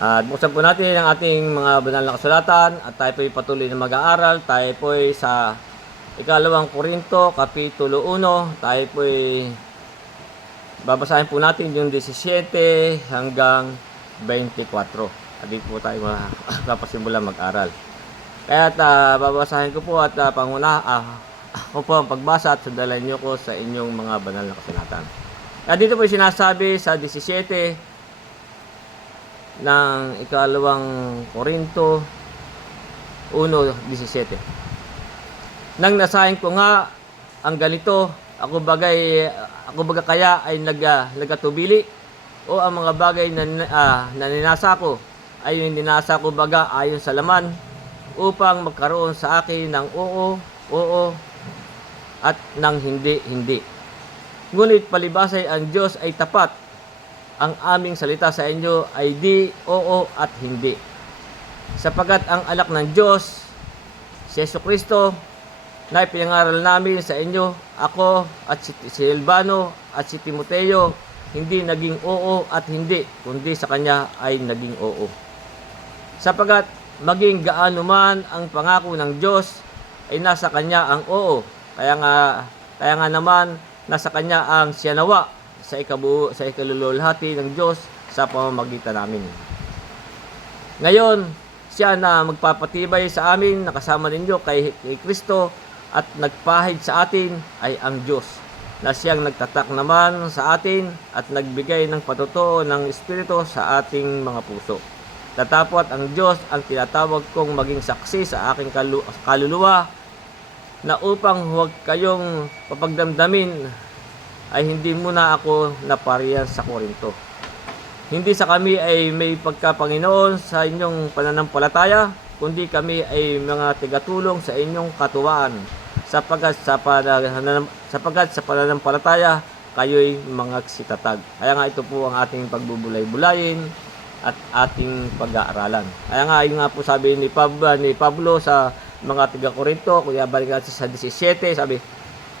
At buksan po natin ang ating mga banal na kasulatan at tayo po patuloy na mag-aaral. Tayo po sa ikalawang Korinto, Kapitulo 1. Tayo po babasahin po natin yung 17 hanggang 24. At dito po tayo magpapasimula mag-aral. Kaya babasahin ko po at ako po ang pagbasa at sundalan nyo ko sa inyong mga banal na kasulatan. At dito po sinasabi sa 17 ng ikalawang Korinto 1:17. Nang nasahin ko nga ang ganito, ako baga kaya ay nagatubili o ang mga bagay na ninasa ko ay yung ninasa ko baga ayon sa laman upang magkaroon sa akin ng oo at ng hindi. Ngunit palibasay ang Diyos ay tapat. Ang aming salita sa inyo ay di, oo at hindi. Sapagkat ang anak ng Diyos, si Jesucristo, na ipinangaral namin sa inyo, ako at si Silvano at si Timoteo, hindi naging oo at hindi, kundi sa kanya ay naging oo. Sapagkat maging gaano man ang pangako ng Diyos, ay nasa kanya ang oo. Kaya nga naman, nasa kanya ang siya nawa sa ikalululhati ng Diyos sa pamamagitan namin. Ngayon, siya na magpapatibay sa amin nakasama ninyo kay Kristo at nagpahid sa atin ay ang Diyos, na siyang nagtatak naman sa atin at nagbigay ng patutuo ng Espiritu sa ating mga puso. Tatapot ang Diyos ang tinatawag kong maging saksi sa aking kaluluwa, na upang huwag kayong papagdamdamin ay hindi muna ako napariyan sa Korinto. Hindi sa kami ay may pagkapanginoon sa inyong pananampalataya, kundi kami ay mga tigatulong sa inyong katuwaan, sapagkat sa pananampalataya kayo'y mga sitatag. Kaya nga ito po ang ating pagbubulay-bulayin at ating pag-aaralan. Kaya nga yung nga po sabi ni Pablo sa mga tiga-Korinto, kuya balik natin sa 17, sabi,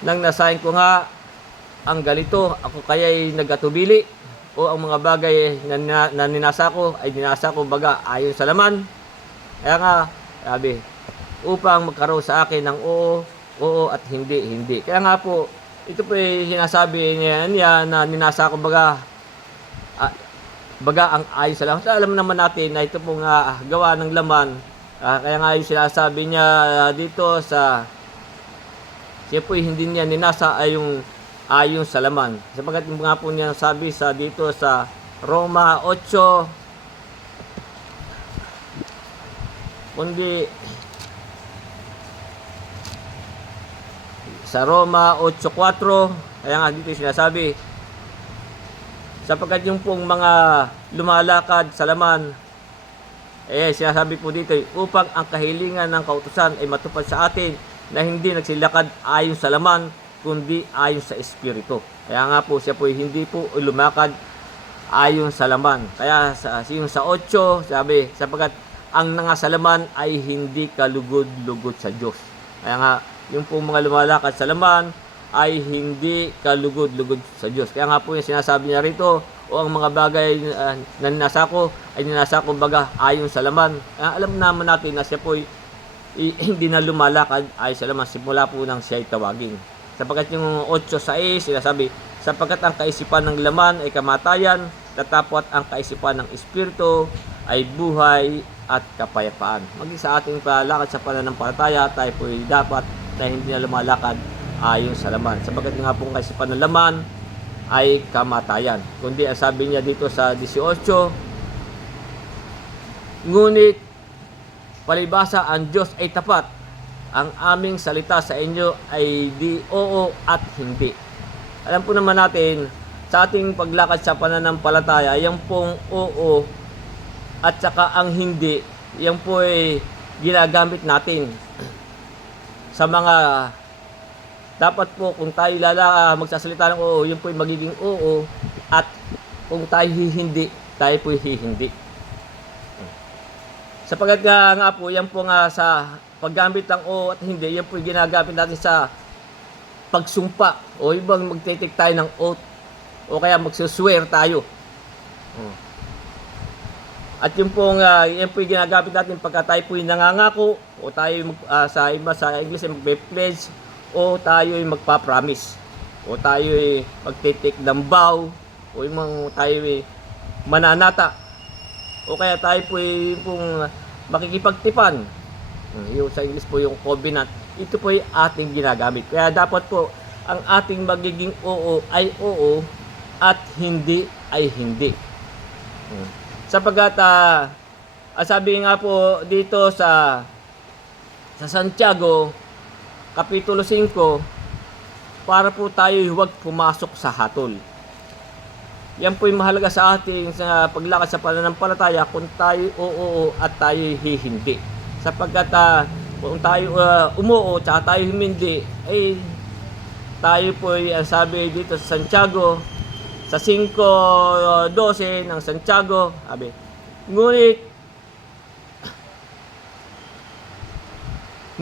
nang nasahin ko nga ang ganito, ako kaya'y nagatubili o ang mga bagay na ninasa ko ay ninasa ko baga ayon sa laman. Kaya nga, sabi, upang magkaroon sa akin ng oo at hindi. Kaya nga po, ito po yung sinasabi niya na ninasa ko baga ang ayon sa laman. So, alam naman natin na ito pong gawa ng laman. Kaya nga yung sinasabi niya dito sa siya po hindi niya ninasa ay yung ayon sa laman. Sapagkat yung nga po niya sabi sa dito sa Roma 8, kundi sa Roma 8:4, kaya nga dito sinasabi, sapagkat yung pong mga lumalakad sa laman, sinasabi po dito, upang ang kahilingan ng kautusan ay matupad sa atin na hindi nagsilakad ayon sa laman, kundi ayon sa Espiritu. Kaya nga po siya po hindi po lumakad ayon sa laman. Kaya yung sa 8, sabi, sapagkat ang nangasalaman ay hindi kalugod-lugod sa Diyos. Kaya nga, yung po mga lumalakad sa laman ay hindi kalugod-lugod sa Diyos. Kaya nga po yung sinasabi niya rito, o ang mga bagay na ninasa ko ay ninasa ko baga ayon sa laman. Alam naman natin na siya po hindi na lumalakad ayon sa laman simula po nang siya ay tawagin. Sapagkat yung 8:6 sinasabi, sapagkat ang kaisipan ng laman ay kamatayan, tatapot ang kaisipan ng Espiritu ay buhay at kapayapaan. Maging sa ating palakad sa pananampalataya, tayo po dapat na hindi na lumalakad ayon sa laman. Sapagkat nga pong kaisipan ng laman ay kamatayan. Kundi ang sabi niya dito sa 18, ngunit palibasa ang Diyos ay tapat. Ang aming salita sa inyo ay di, oo at hindi. Alam po naman natin, sa ating paglakad sa pananampalataya, yung pong oo at saka ang hindi, yung po ay ginagamit natin sa mga dapat po kung tayo magsasalita ng oo, yun po ay magiging oo, at kung tayo hindi, tayo po hindi. Sapagkat nga po, yan po nga sa paggamit ng o at hindi, yan po yung ginagamit natin sa pagsumpa o ibang magtitik tayo ng oath o kaya magsuswear tayo. At yan po yung ginagamit natin pagka tayo po yung nangangako o tayo sa iba sa English ay magpe-pledge o tayo ay magpa-promise o tayo ay magte-take ng vow o yung tayo ay mananata o kaya tayo po ay makikipagtipan. Yung sa English po yung covenant. Ito po ay ating ginagamit. Kaya dapat po ang ating magiging oo ay oo at hindi ay hindi. Sapagkat sabi nga po dito sa Santiago Kapitulo 5, para po tayo huwag pumasok sa hatol. Yan po yung mahalaga sa ating sa paglakad sa pananampalataya kung tayo oo at tayo hindi. Sapagkat kung tayo umuo at tayo hindi, ay tayo po sabi dito sa Santiago sa 5:12 ng Santiago, sabi,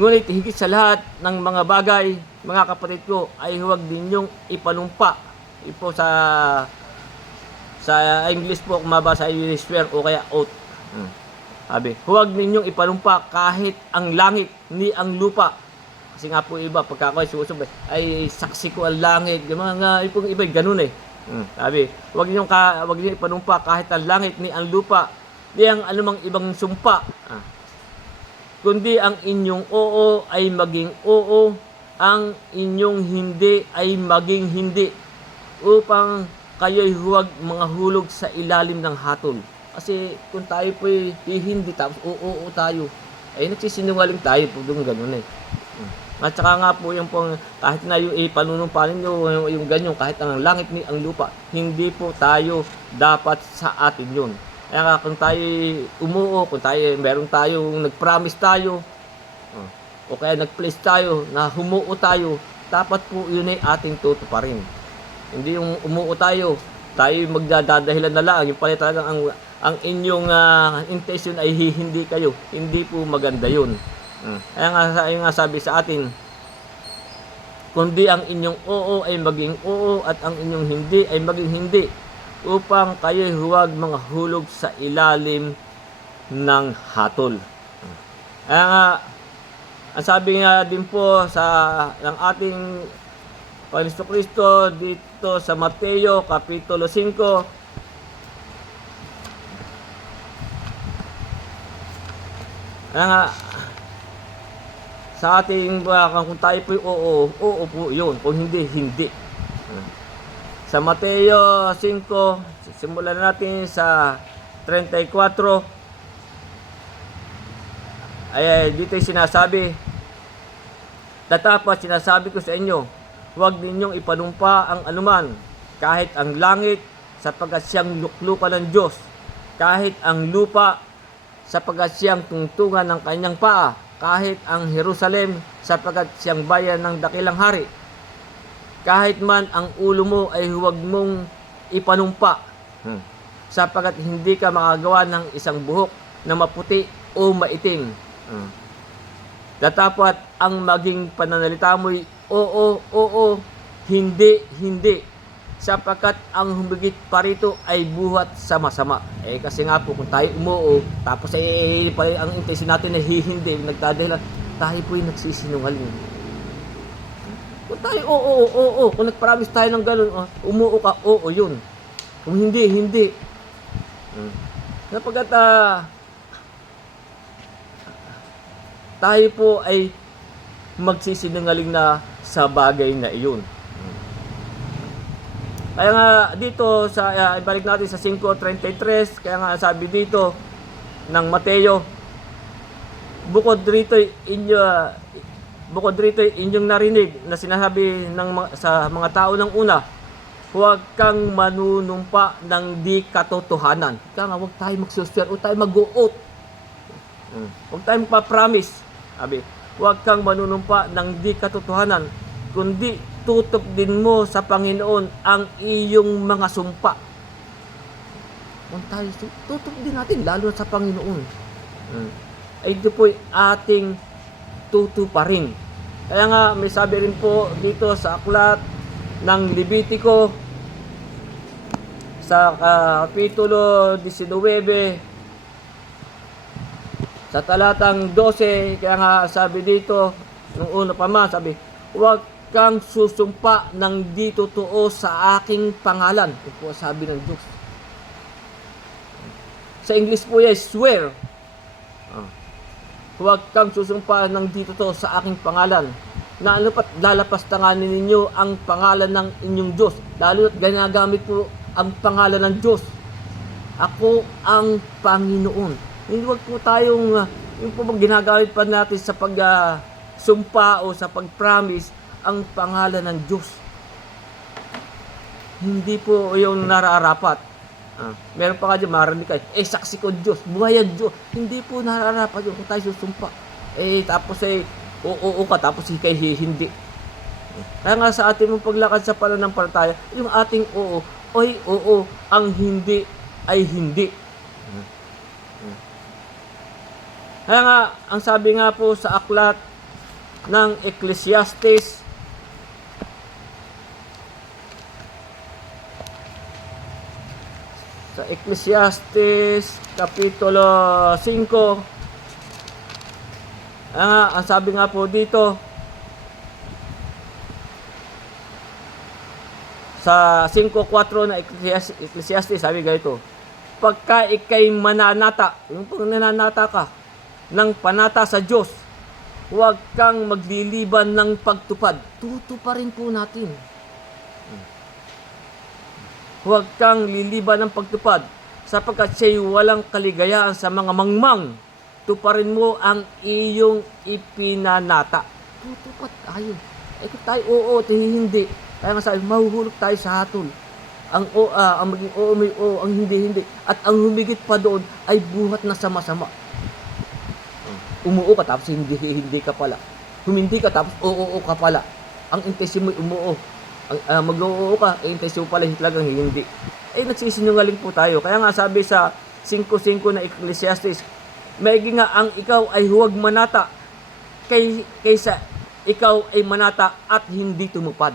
ngunit higit sa lahat ng mga bagay, mga kapatid ko, ay huwag ninyong ipanumpa. Ipo sa English po, kung mabasa ay swear o kaya oath. Sabi, huwag ninyong ipanumpa kahit ang langit ni ang lupa. Kasi nga po iba, pagka ako ay susub, ay saksi ko ang langit. Mga iba, ganun eh. Sabi, huwag niyo ipanumpa kahit ang langit ni ang lupa, di ang anumang ibang sumpa. Kundi ang inyong oo ay maging oo, ang inyong hindi ay maging hindi, upang kayo'y huwag mga hulog sa ilalim ng hatol. Kasi kung tayo po'y hindi tapos oo tayo, ay nagsisinungaling tayo po doon ganun eh. At saka nga po yung kahit na yung panunumpanin nyo, yung ganyan, kahit ang langit ni ang lupa, hindi po tayo dapat sa atin yun. Kaya nga kung tayo umuo, kung meron tayong nag-promise tayo, o kaya nag-place tayo, na humuo tayo, dapat po yun ay ating tutuparin. Hindi yung umuo tayo magdadahilan na lang, yung pala talagang ang inyong intention ay hindi kayo, hindi po maganda yun. Kaya nga sabi sa atin, kundi ang inyong oo ay maging oo at ang inyong hindi ay maging hindi, upang kayo'y huwag mga hulog sa ilalim ng hatol. Kaya nga, ang sabi nga din po ng ating Panginoon Kristo dito sa Mateo Kapitulo 5, kaya nga, sa ating kung tayo po oo po yun. Kung hindi, hindi. Sa Mateo 5, simulan natin sa 34. Ay dito yung sinasabi, tatapat sinasabi ko sa inyo, huwag ninyong ipanumpa ang anuman, kahit ang langit, sapagkat siyang luklukan ng Diyos, kahit ang lupa, sapagkat siyang tungtungan ng kanyang paa, kahit ang Jerusalem, sapagkat siyang bayan ng dakilang hari. Kahit man ang ulo mo ay huwag mong ipanumpa, sapagkat hindi ka makagawa ng isang buhok na maputi o maitim. Datapat ang maging pananalita mo'y oo, hindi, sapagkat ang humigit pa rito ay buhat sa masama. Kasi nga po kung tayo umuo, tapos ang intention natin na hindi, nagdadahilan, tayo po yung nagsisinungaling. Kung tayo oo, kung nag-promise tayo ng gano'n, umuo ka, oo yun. Kung hindi. Sapagkat tayo po ay magsisinungaling na sa bagay na iyon. Kaya nga dito ibalik natin sa 5:33, kaya nga sabi dito ng Mateo, bukod rito inyong narinig na sinasabi sa mga tao ng una, huwag kang manunumpa ng di katotohanan. Kaya nga huwag tayo magsuswer, huwag tayo mag-uot. Huwag tayo magpa-promise. Sabi, huwag kang manunumpa ng di katotohanan, kundi tutup din mo sa Panginoon ang iyong mga sumpa. Kung tayo tutup din natin, lalo sa Panginoon. Ay ito po ating tutuparin. Kaya nga may sabi rin po dito sa aklat ng Levitico sa Kapitulo 19, Sa talatang 12, kaya nga sabi dito, nung una pa man, sabi, huwag kang susumpa ng di totoo sa aking pangalan. Ito po sabi ng Diyos. Sa English po yan, swear. Huwag kang susumpa ng di totoo sa aking pangalan. Na ano pat lalapastanganin ninyo ang pangalan ng inyong Diyos. Lalo at ginagamit po ang pangalan ng Diyos. Ako ang Panginoon. Hindi wag po tayong yung po ginagamit pa natin sa sumpa o sa pag-promise ang pangalan ng Diyos. Hindi po yung nararapat. Meron pa nga dyan, marami kayo, saksi ko Diyos, buhay ang Diyos. Hindi po nararapat yung kung tayo susumpa. Tapos oo ka, tapos hindi. Kaya nga sa ating mong paglakad sa pananampalataya, yung ating oo, oo, ang hindi ay hindi. Kaya nga, ang sabi nga po sa aklat ng Ecclesiastes, sa Ecclesiastes Kapitulo 5, ang sabi nga po dito, sa 5:4 na Ecclesiastes, sabi ganito, pagka ikay mananata, yung pag nananata ka, ng panata sa Diyos, huwag kang magliliban ng pagtupad. Tutuparin po natin. Huwag kang liliban ng pagtupad, sapagkat siya'y walang kaligayahan sa mga mangmang. Tuparin mo ang iyong ipinanata. Tutupad tayo. Kung tayo oo, hindi. Kaya nga sabi, mahuhulog tayo sa hatol. Ang maging oo, may oo, ang hindi. At ang humigit pa doon ay buhat na sama-sama. Umuo ka tapos hindi ka pala. Humindi ka tapos oo ka pala. Ang intensyon mo umuo. Mag-oo ka, intensyon mo pala talagang hindi. Nagsisinungaling po tayo. Kaya nga sabi sa 5:5 na Ecclesiastes, maigi nga ang ikaw ay huwag manata kaysa ikaw ay manata at hindi tumupad.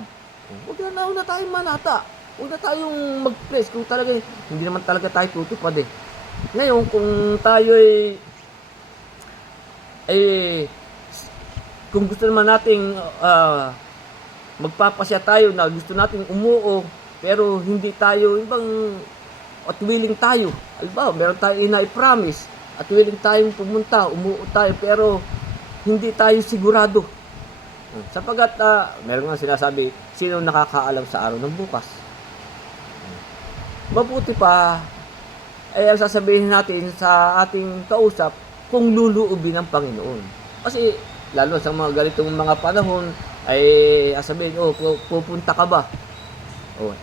Huwag na tayong manata. Huwag na tayong mag-press kung talaga hindi naman talaga tayo tutupad eh. Ngayon kung tayo kung gusto naman nating magpapasya tayo na gusto nating umuo pero hindi tayo ibang at willing tayo. Alba, meron tayong ina-promise at willing tayong pumunta, umuo tayo pero hindi tayo sigurado. Sapagat meron nga sinasabi, sino nakakaalam sa araw ng bukas? Mabuti pa ang sasabihin natin sa ating kausap kung luluubin ng Panginoon. Kasi lalo sa mga ganitong mga panahon ay sabihin, pupunta ka ba?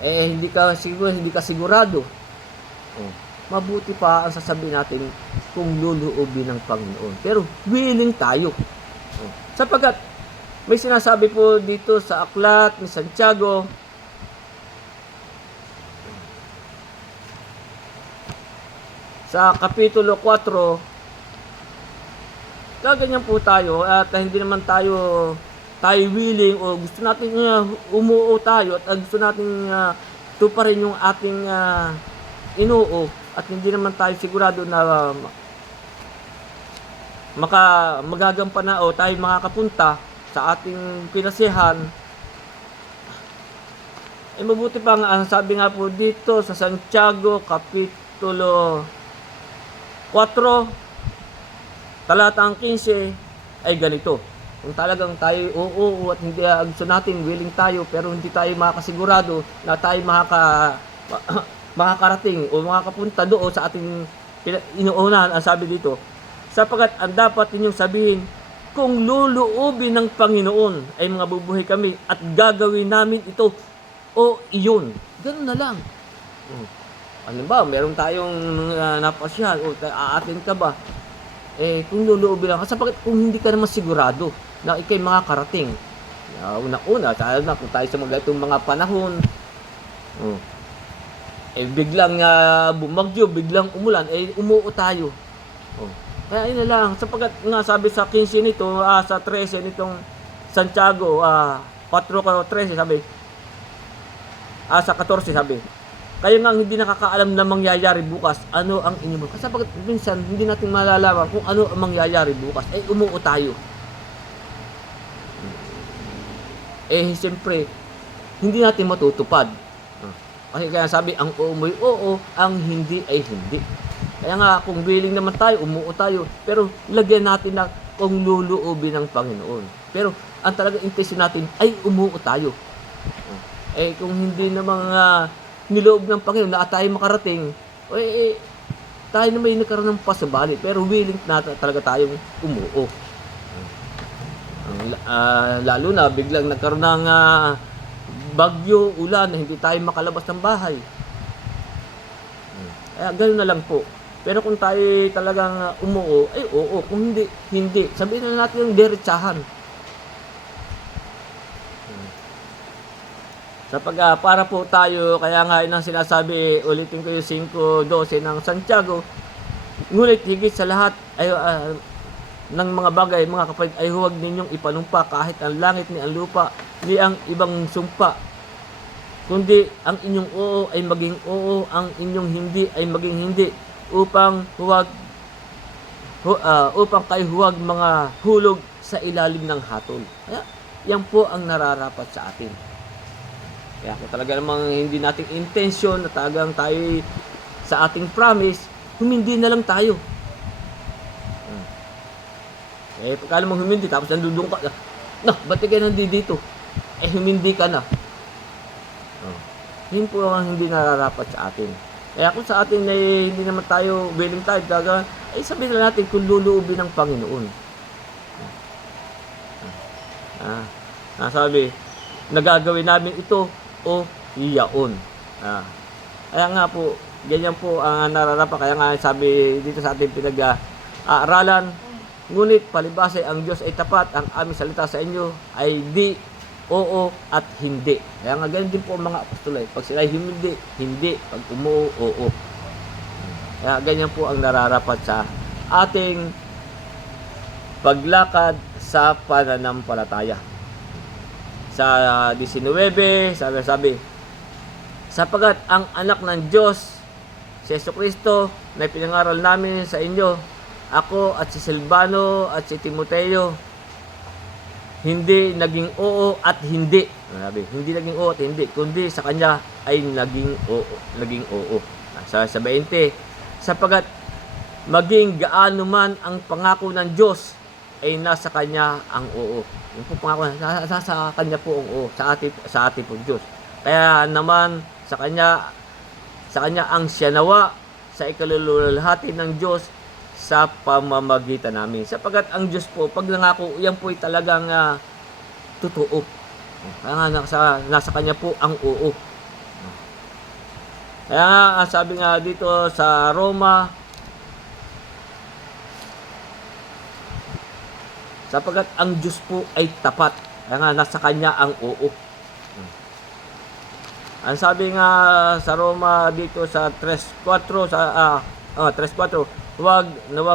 Hindi ka sigurado. Mabuti pa ang sasabihin natin kung luluubin ng Panginoon. Pero willing tayo. Sapagkat may sinasabi po dito sa aklat ni Santiago, sa Kapitulo 4, gaganyan po tayo at hindi naman tayo willing o gusto natin umuo tayo at gusto natin tuparin yung ating inuo at hindi naman tayo sigurado na magagampan na o tayo makakapunta sa ating pinasihan. Mabuti pa nga, sabi nga po dito sa Santiago Kapitulo 4 talatang 15 ay ganito. Kung talagang tayo oo at hindi gusto natin, willing tayo pero hindi tayo makakasigurado na tayo makakarating o makakapunta doon sa ating inuunahan, ang sabi dito, sapagkat ang dapat ninyong sabihin, kung luluubin ng Panginoon ay mga bubuhay kami at gagawin namin ito o iyon. Ganun na lang. Ano ba, meron tayong napasyahan o aatin ka ba? Kung luluubin lang, sapagkat kung hindi ka naman sigurado na ikay makakarating, una-una, kung tayo sa mga panahon, biglang bumagyo, biglang umulan, umuo tayo. Kaya yun na lang, sapagkat nga sabi sa 15 nito, sa 13 nitong Santiago, 4:13 sabi, sa 14 sabi, Kayo nga ang hindi nakakaalam na mangyayari bukas, ano ang inyong kasi pagkat minsan hindi natin malalaman kung ano ang mangyayari bukas, ay umuo tayo. Siyempre, hindi natin matutupad. Kasi kaya sabi, ang oo mo'y oo, ang hindi ay hindi. Kaya nga, kung willing naman tayo, umuo tayo, pero lagyan natin na kung luluubin ng Panginoon. Pero, ang talagang intensyon natin ay umuo tayo. Kung hindi na mga niloob ng Panginoon na tayo makarating, tayo na may nagkaroon ng pasabali, pero willing na talaga tayong umuo. Lalo na biglang nagkaroon ng bagyo, ulan, na hindi tayo makalabas ng bahay. Kaya ganoon na lang po. Pero kung tayo talagang umuo, ay oo. Kung hindi, hindi. Sabihin na natin yung diretsahan. Para po tayo, kaya nga yun ang sinasabi, ulitin ko yung 5:12 ng Santiago, ngunit higit sa lahat ay ng mga bagay, mga kapatid, ay huwag ninyong ipanumpa kahit ang langit ni ang lupa ni ang ibang sumpa, kundi ang inyong oo ay maging oo, ang inyong hindi ay maging hindi, upang kayo huwag mga hulog sa ilalim ng hatol. Kaya, yan po ang nararapat sa atin. Kaya kung talaga namang hindi nating intensyon na talagang tayo sa ating promise, humindi na lang tayo. Pagkala mong humindi, tapos nandudong ka, ba't ka nandito? Humindi ka na. Yun po ang hindi nararapat sa atin. Kaya kung sa atin ay hindi naman tayo willing tayo, sabihin na natin kung luluubin ng Panginoon. Sabi, nagagawin namin ito o iyaon. Kaya nga po, ganyan po ang nararapat. Kaya nga sabi dito sa ating pinag-aaralan, ngunit palibhasa ang Diyos ay tapat, ang aming salita sa inyo ay di, oo at hindi. Kaya nga ganyan din po ang mga apostol. Pag sila hindi, hindi. Pag umuo, oo. Kaya ganyan po ang nararapat sa ating paglakad sa pananampalataya. Sa 19, sabi, sapagat ang anak ng Diyos, si Jesucristo, na pinangaral namin sa inyo, ako at si Silvano at si Timoteo, hindi naging oo at hindi. Hindi naging oo at hindi, kundi sa kanya ay naging oo. Sa 20, sapagat maging gaano man ang pangako ng Diyos, ay nasa kanya ang oo. Yung po pangako, nasa kanya po ang oo, sa ating po Diyos. Kaya naman sa kanya ang siyanawa sa ikalululhati ng Diyos sa pamamagitan namin. Sapagat ang Diyos po, pag nangako, yan po ay talagang totoo. Kaya nga nasa kanya po ang oo. Kaya nga, sabi nga dito sa Roma, sapagat ang Diyos po ay tapat. Kaya nga, nasa kanya ang oo. Ang sabi nga sa Roma dito sa 3:4, 3:4, huwag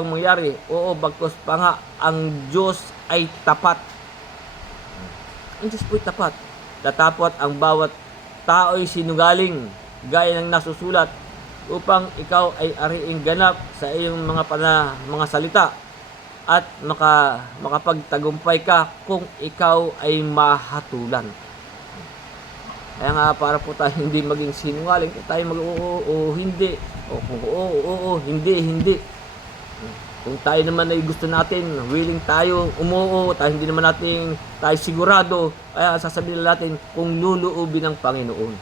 mangyari. Oo, bagkus pa nga, ang Diyos ay tapat. Ang Diyos po ay tapat. Tatapot ang bawat tao'y sinungaling, gaya ng nasusulat, upang ikaw ay ariing ganap sa iyong mga salita, at makapagtagumpay ka kung ikaw ay mahatulan. Kaya nga, para po tayo hindi maging sinungaling, kung tayo mag-oo, hindi, o kung oo, hindi. Kung tayo naman ay gusto natin, willing tayo, umuo, tayo hindi naman natin tayo sigurado, kaya sasabihin natin kung luluubin ng Panginoon.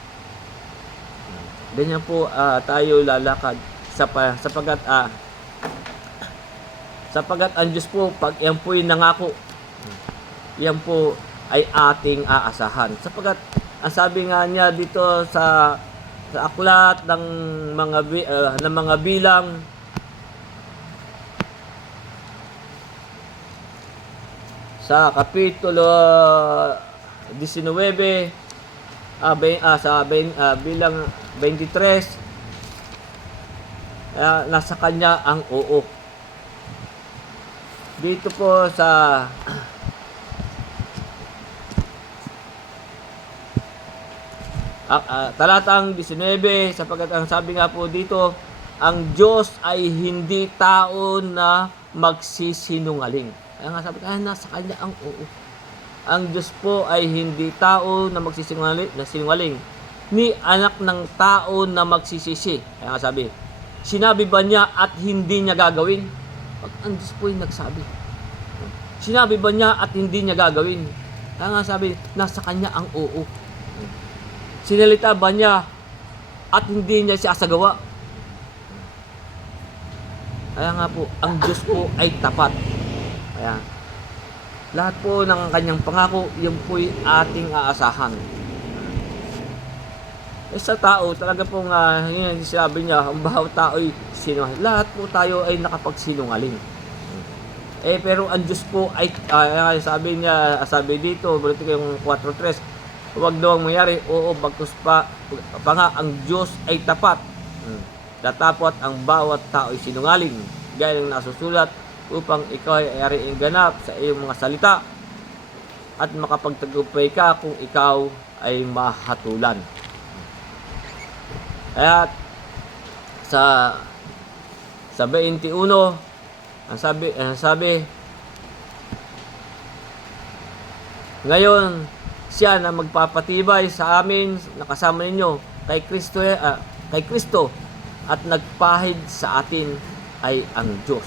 Ganyan po tayo lalakad sapagat ang Diyos po, pag yan po yung nangako, yan po ay ating aasahan. Sapagat ang sabi nga niya dito sa aklat ng mga bilang, sa kapitulo 19, bilang 23, nasa kanya ang oo. Dito po sa Talatang 19, sapagkat ang sabi nga po dito, ang Diyos ay hindi tao na magsisinungaling. Kaya nga sabi, nasa Kanya ang oo. Ang Diyos po ay hindi tao na sinungaling, ni anak ng tao na magsisisi. Kaya nga sabi, sinabi ba niya at hindi niya gagawin? Pag ang Diyos po ay nagsabi, sinabi ba niya at hindi niya gagawin? Kaya nga sabi, nasa Kanya ang oo. Sinalita ba niya at hindi niya sasagawa? Kaya nga po, ang Diyos po ay tapat. Kaya, lahat po ng kanyang pangako, yan po'y ating aasahan. Sa tao, talaga pong yun sinabi niya, ang bawat tao ay sinungaling. Lahat po tayo ay nakapagsinungaling. Pero ang Diyos po ay, sabi dito, bulit ko yung 4:3, huwag daw ang mangyari, oo, bagkus pa nga, ang Diyos ay tapat. Datapot ang bawat tao ay sinungaling, gaya ng nasusulat, upang ikaw ay ariing ganap sa iyong mga salita at makapagtagumpay ka kung ikaw ay mahatulan. Kaya sa 21, ang sabi, ngayon siya na magpapatibay sa amin na kasama ninyo kay Kristo at nagpahid sa atin ay ang Diyos.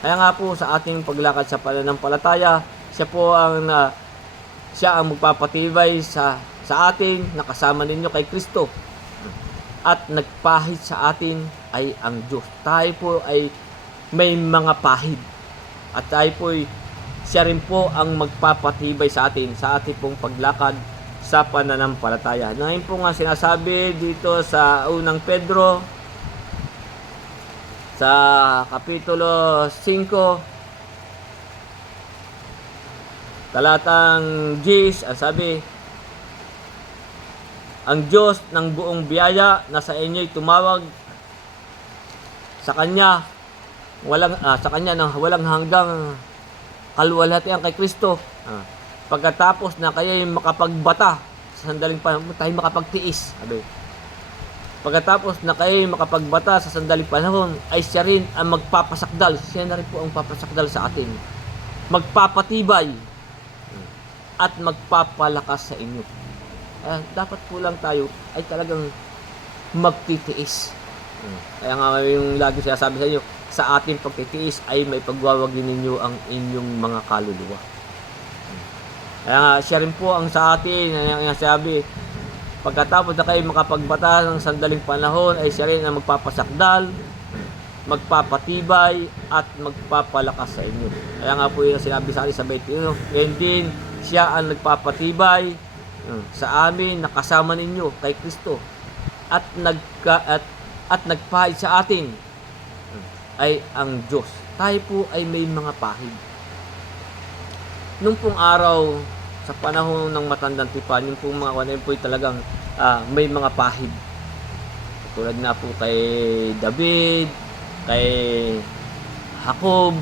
Kaya nga po sa ating paglakad sa pananampalataya, siya ang magpapatibay sa atin na kasama ninyo kay Kristo at nagpahid sa atin ay ang Diyos. Tayo po ay may mga pahid at tayo po siya rin po ang magpapatibay sa atin pong paglakad sa pananampalataya. Ngayon po nga sinasabi dito sa unang Pedro sa kapitulo 5 talatang 10, ang sabi, ang Diyos ng buong biyaya na sa inyo'y tumawag sa Kanya ng walang hanggang kaluwalhatian kay Kristo. Pagkatapos na kayo'y makapagbata sa sandaling panahon, tayo makapagtiis. Pagkatapos na kayo'y makapagbata sa sandaling panahon, ay siya rin ang magpapasakdal. Siya na rin po ang papasakdal sa atin. Magpapatibay at magpapalakas sa inyo. Dapat po lang tayo ay talagang magtitiis. Kaya nga yung lagi sinasabi sa inyo, sa ating pagtitiis ay may pagwawagin ninyo ang inyong mga kaluluwa. Kaya nga, siya rin po ang sa atin, ang sabi, pagkatapos na kayo makapagbata ng sandaling panahon, ay siya rin ang magpapasakdal, magpapatibay, at magpapalakas sa inyo. Kaya nga po yung sinabi sa akin sa 21, and din, siya ang nagpapatibay sa amin, nakasama ninyo kay Kristo, at nagpahid sa atin ay ang Diyos. Tayo po ay may mga pahid. Nung pong araw, sa panahon ng matandang tipan, yung pong mga kawanan po ay talagang may mga pahid. Tulad na po kay David, kay Jacob,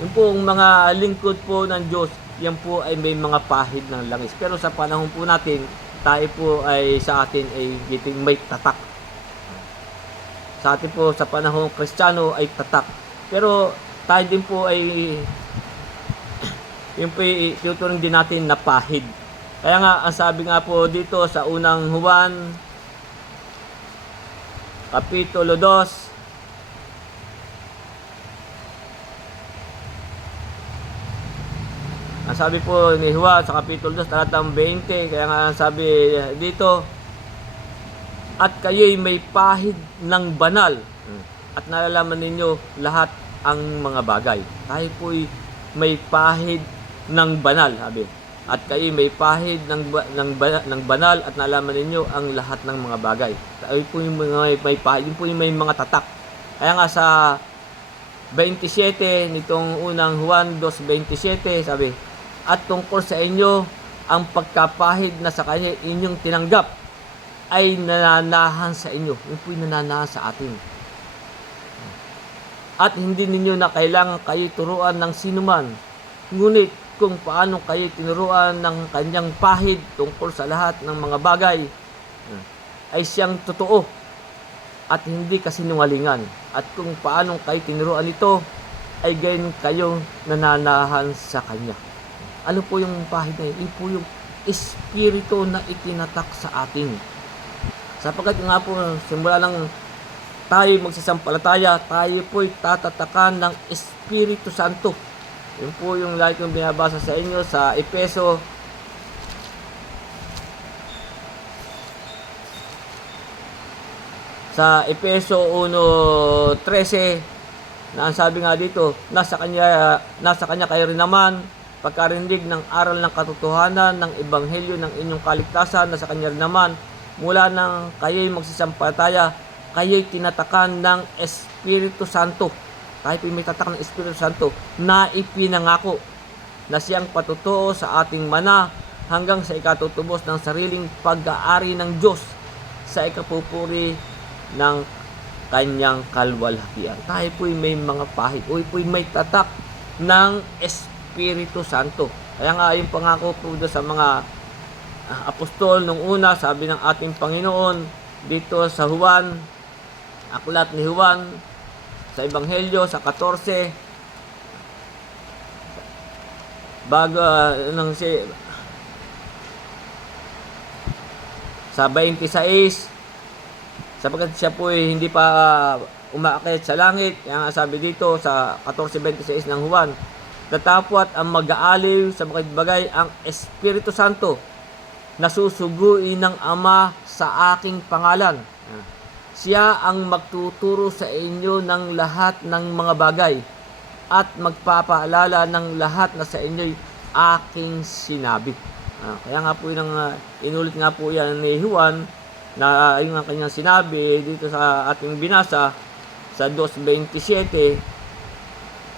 yung pong mga lingkod po ng Diyos, yan po ay may mga pahid ng langis. Pero sa panahon po natin, tayo po ay sa atin ay giting may tatak. Sa atin po sa panahon Kristiyano ay tatak. Pero tayo din po ay yung po tuturing din natin na pahid. Kaya nga, ang sabi nga po dito sa unang Juan, kapitulo 2, ang sabi po ni Juan sa kapitulo 2, talatang 20, kaya nga ang sabi dito, at kayo'y may pahid ng banal, at nalalaman ninyo lahat ang mga bagay. Tayo po'y may pahid ng banal, sabi. At kayo may pahid ng banal at nalaman ninyo ang lahat ng mga bagay. Tayo po yung may pahid, yun po yung may mga tatak. Kaya nga sa 27 nitong unang Juan 2:27, sabi, at tungkol sa inyo ang pagkapahid na sa kanya inyong tinanggap ay nananahan sa inyo. Yun po yung nananahan sa atin. At hindi ninyo na kailangan kayo turuan ng sinuman. Ngunit kung paano kayo tinuruan ng kanyang pahid tungkol sa lahat ng mga bagay, ay siyang totoo at hindi kasinungalingan. At kung paanong kayo tinuruan ito, ay gayon kayo nananahan sa Kanya. Ano po yung pahid na yun? Yun po yung Espiritu na itinatak sa atin. Sapagkat nga po, simula lang tayo magsasampalataya, tayo po'y tatatakan ng Espiritu Santo. Yun po yung lagi kong binabasa sa inyo sa Efeso sa Efeso 1:13 na ang sabi nga dito, nasa kanya kayo rin naman pagkarinig ng aral ng katotohanan ng ebanghelyo ng inyong kaligtasan, nasa kanya rin naman mula nang kayo'y magsasampalataya, kayo'y tinatakan ng Espiritu Santo. Tayo may tatak ng Espiritu Santo na ipinangako na siyang patutuo sa ating mana hanggang sa ikatutubos ng sariling pag-aari ng Diyos sa ikapupuri ng kanyang kalwalhatian. Tayo po'y may mga pahid, po'y may tatak ng Espiritu Santo. Kaya nga yung pangako po sa mga apostol nung una, sabi ng ating Panginoon dito sa Juan, aklat ni Juan sa Ebanghelyo sa 14 sa 26, sapagkat siya po hindi pa umaakit sa langit. Kaya nga sabi dito sa 14:26 ng Juan, datapwat ang mag-aaliw sa bagay ang Espiritu Santo na susuguin ng Ama sa aking pangalan. Siya ang magtuturo sa inyo ng lahat ng mga bagay at magpapaalala ng lahat na sa inyo'y aking sinabi. Kaya nga po yun inulit nga po yan ni Juan na yung ang kanyang sinabi dito sa ating binasa sa 2:27,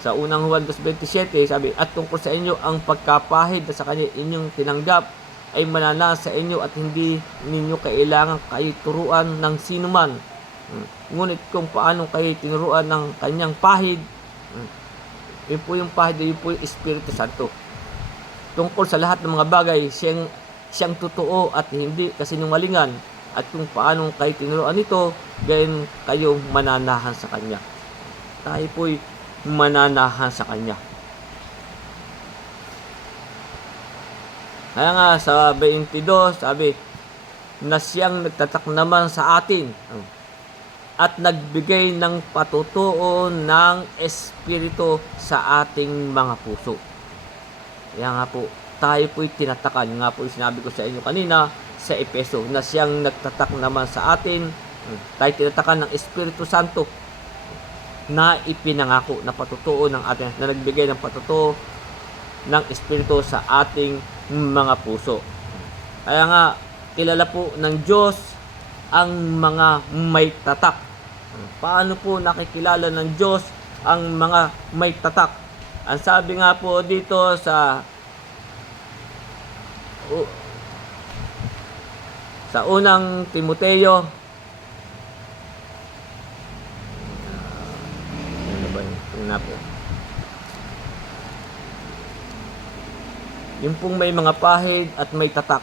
sa unang Juan 2:27, sabi, at tungkol sa inyo ang pagkapahid na sa kanya inyong tinanggap ay mananaas sa inyo at hindi ninyo kailangan kayo turuan ng sinuman. Ngunit kung paano kayo tinuruan ng kanyang pahid, yun po yung pahid, yun po yung Espiritu Santo. Tungkol sa lahat ng mga bagay, siyang totoo at hindi kasinungalingan. At kung paano kayo tinuruan ito, gayon kayo mananahan sa Kanya. Tayo po'y mananahan sa Kanya. Kaya nga sa 22, sabi, na siyang nagtatak naman sa atin at nagbigay ng patutuo ng Espiritu sa ating mga puso. Kaya nga po, tayo po'y tinatakan. Nga po sinabi ko sa inyo kanina sa Efeso, na siyang nagtatak naman sa atin. Tayo tinatakan ng Espiritu Santo na ipinangako, na patutuo ng atin, na nagbigay ng patutuo ng Espiritu sa ating mga puso. Kaya nga, kilala po ng Diyos ang mga may tatak. Paano po nakikilala ng Diyos ang mga may tatak? Ang sabi nga po dito sa unang Timoteo, ano ba yun? Yung pong may mga pahid at may tatak.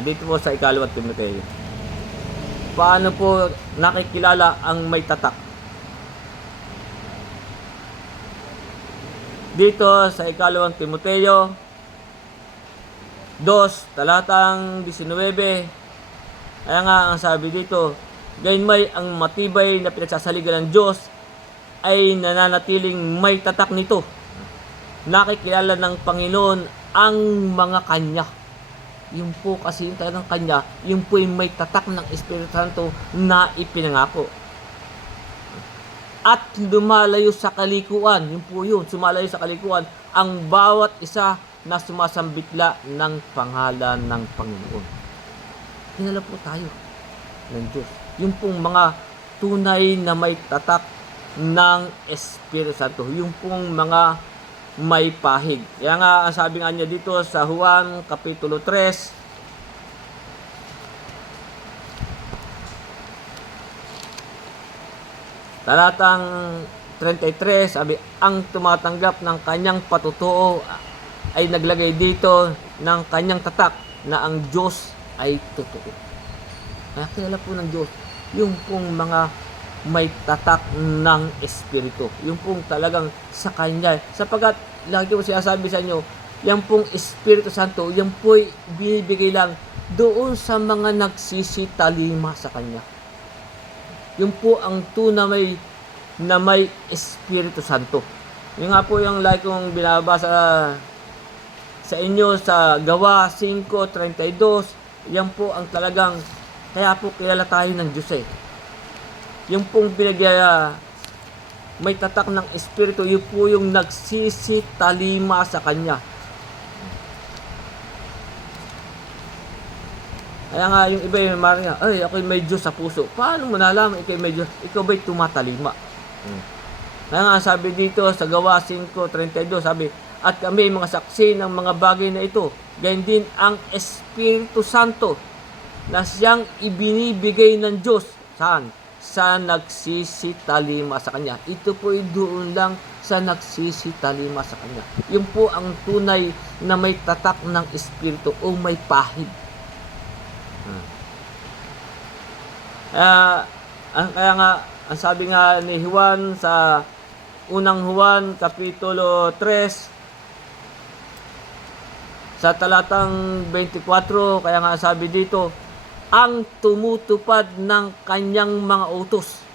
Dito po sa ikalawang Timoteo. Paano po nakikilala ang may tatak? Dito sa ikalawang Timoteo 2, talatang 19. Kaya nga ang sabi dito, gayunmay ang matibay na pinagsasaligan ng Diyos ay nananatiling may tatak nito. Nakikilala ng Panginoon ang mga kanya. Yung po kasi yung talagang kanya, yung po yung may tatak ng Espiritu Santo na ipinangako. At lumalayo sa kalikuan, yung po yun, sumalayo sa kalikuan, ang bawat isa na sumasambitla ng pangalan ng Panginoon. Kilala po tayo ng Diyos. Yung pong mga tunay na may tatak ng Espiritu Santo, yung pong mga may pahig. Kaya nga, ang sabi nga niya dito sa Juan Kapitulo 3, talatang 33, sabi, ang tumatanggap ng kanyang patutuo ay naglagay dito ng kanyang tatak na ang Diyos ay totoo. Kaya kilala po ng Diyos yung pong mga may tatak ng Espiritu. Yung pong talagang sa Kanya. Sapagkat, lagi ko sinasabi sa inyo, yung pong Espiritu Santo, yung po'y binibigay lang doon sa mga nagsisitalima sa Kanya. Yung po ang tunay na may Espiritu Santo. Yung nga po yung like kong binabasa sa inyo sa Gawa 5:32, yan po ang talagang, kaya po kilala tayo ng Diyos eh. Yung pong may tatak ng Espiritu, yun po yung nagsisitalima sa Kanya. Kaya nga yung iba yung marang, ay ako'y may Diyos sa puso. Paano mo nalaman ikaw may Diyos? Ikaw ba'y tumatalima? Kaya nga sabi dito sa Gawa 5:32, sabi, at kami mga saksi ng mga bagay na ito. Ganyan din ang Espiritu Santo na siyang ibinibigay ng Diyos. Saan? Sa nagsisitalima sa Kanya. Ito po ay doon lang sa nagsisitalima sa Kanya. Yung po ang tunay na may tatak ng Espiritu o may pahid. Kaya nga, ang sabi nga ni Juan sa unang Juan, Kapitulo 3, sa talatang 24, kaya nga sabi dito, ang tumutupad ng kanyang mga utos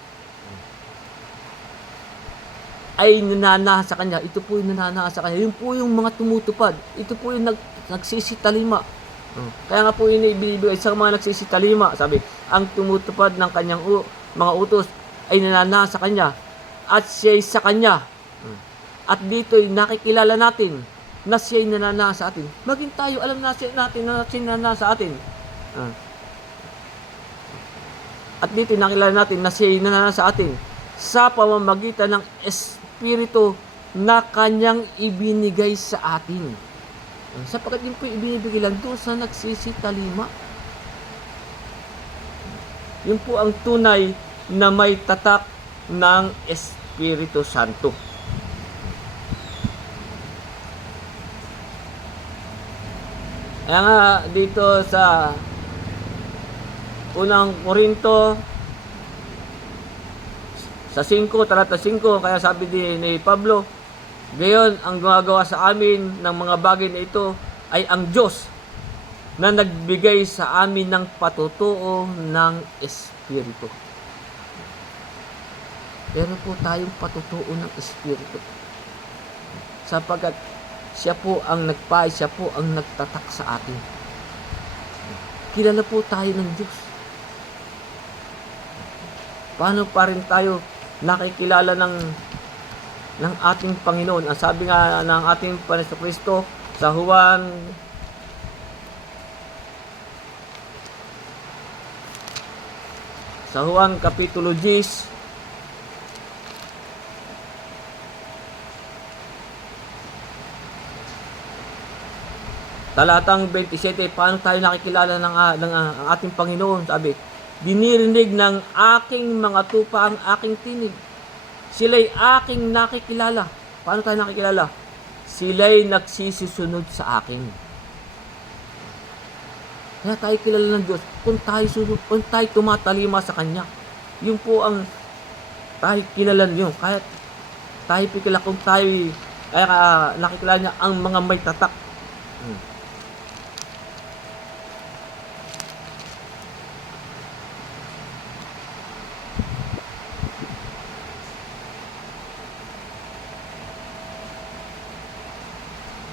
ay nananahan sa Kanya. Ito po yung nananahan sa Kanya. Yun po yung mga tumutupad. Ito po yung nagsisitalima. Kaya nga po yun ibibigay sa mga nagsisitalima. Sabi, ang tumutupad ng kanyang mga utos ay nananahan sa Kanya at siya'y sa Kanya. At dito'y nakikilala natin na siya'y nananahan sa atin. Maging tayo, alam natin na siya'y nananahan sa atin. At dito nakilala natin na siya'y nananahan sa atin sa pamamagitan ng Espiritu na Kanyang ibinigay sa atin. Sapagkat yun po ibinibigay lang doon sa nagsisitalima. Yun po ang tunay na may tatak ng Espiritu Santo. Kaya nga dito sa unang Korinto sa 5, talata 5, kaya sabi ni Pablo, gayon ang gumagawa sa amin ng mga bagay na ito ay ang Diyos na nagbigay sa amin ng patutuo ng Espiritu. Pero po tayong patutuo ng Espiritu. Sapagkat siya po ang nagpay, siya po ang nagtatak sa atin. Kilala po tayo ng Diyos. Paano pa rin tayo nakikilala ng ating Panginoon? Ang sabi nga ng ating Panginoon Kristo sa Juan Kapitulo 10, talatang 27, paano tayo nakikilala ng ating Panginoon? Sabi, dinirinig ng aking mga tupa ang aking tinig. Sila'y aking nakikilala. Paano tayo nakikilala? Sila'y nagsisisunod sa akin. Kaya tayo kilala ng Diyos kung tayo tumatalima sa Kanya. Yun po ang tayo kilala niyo. Kaya tayo pikila kung tayo nakikilala niya ang mga may tatak.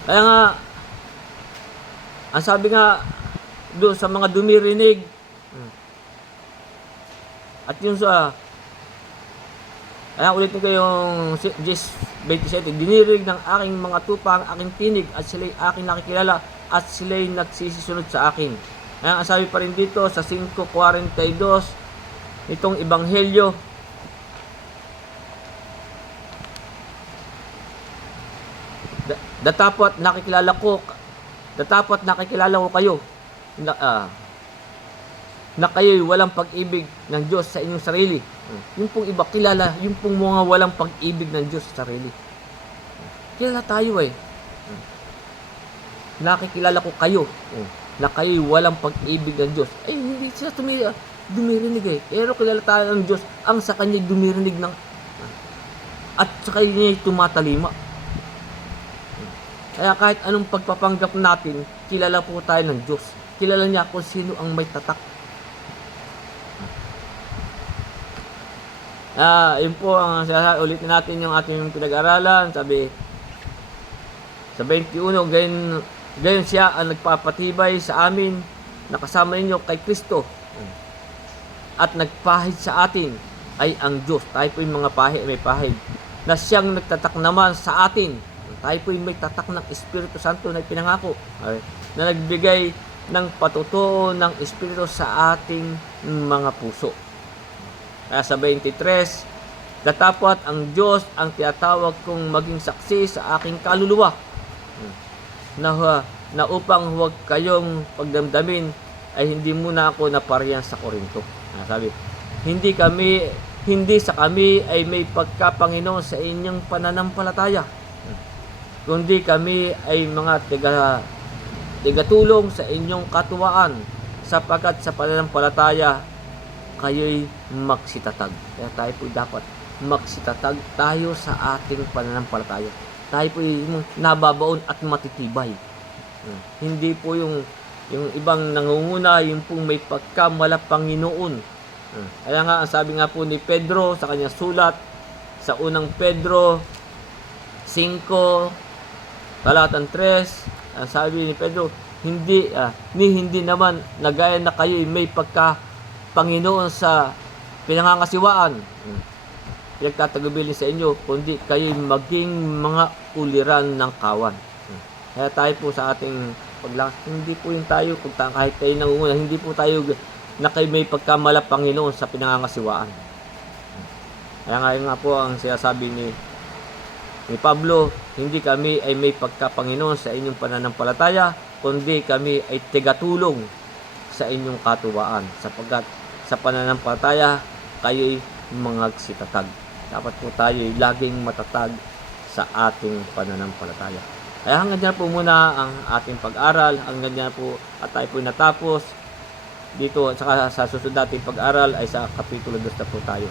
Kaya nga, ang sabi nga doon sa mga dumirinig, at yun kaya ulitin ko yung 27, dinirig ng aking mga tupa ang aking tinig at sila'y aking nakikilala at sila'y nagsisisunod sa akin. Kaya ang sabi pa rin dito sa 5:42, itong Ebanghelyo, Datapat nakikilala ko kayo na kayo'y walang pag-ibig ng Diyos sa inyong sarili. Yung pong iba kilala, yung pong mga walang pag-ibig ng Diyos sa sarili. Kilala tayo nakikilala ko kayo, na kayo'y walang pag-ibig ng Diyos. Ay, hindi siya dumirinig eh. Pero kilala tayo ng Diyos, ang sa kanya dumirinig ng, at sa kanya tumatalima. Kaya kahit anong pagpapanggap natin, kilala po tayo ng Diyos. Kilala niya kung sino ang may tatak. Yun po ang ulitin natin yung ating pinag-aralan. Sabi sa 21, gayon siya ang nagpapatibay sa amin na kasama ninyo kay Kristo at nagpahid sa atin ay ang Diyos. Tayo po yung mga may pahid na siyang nagtatak naman sa atin. Tayo po yung may tatak ng Espiritu Santo na ipinangako, na nagbigay ng patutuo ng Espiritu sa ating mga puso. Kaya sa 23, datapwat ang Diyos ang tinatawag kong maging saksi sa aking kaluluwa, na upang huwag kayong pagdamdamin ay hindi muna ako napariyan sa Korinto. Sabi, hindi sa kami ay may pagkapanginoon sa inyong pananampalataya, kundi kami ay mga tigatulong sa inyong katuwaan, sapagkat sa pananampalataya kayo'y magsitatag. Kaya tayo po dapat magsitatag tayo sa ating pananampalataya. Tayo po yung nababaon at matitibay. Hindi po yung ibang nangunguna, yung pong may pagkamalapanginoon. Kaya nga, ang sabi nga po ni Pedro sa kanyang sulat, sa unang Pedro 5, talatang 3, ang sabi ni Pedro, hindi naman nagaya na kayo'y may Panginoon sa pinangangasiwaan, pinagtatagubilin sa inyo, kundi kayo'y maging mga uliran ng kawan. Kaya tayo po sa ating paglakas, hindi po yung tayo, kahit tayo nangunguna, hindi po tayo na kayo may pagkamala Panginoon sa pinangangasiwaan. Kaya nga po ang sinasabi ni Pablo, hindi kami ay may pagkapanginoon sa inyong pananampalataya, kundi kami ay tigatulong sa inyong katuwaan, sapagkat sa pananampalataya kayo'y magsitatag. Dapat po tayo'y laging matatag sa ating pananampalataya. Kaya hanggang dyan po muna ang ating pag-aral. Hanggang dyan po at tayo po natapos dito. At saka sa susunod nating pag-aral ay sa Kapitulo 2 na po tayo.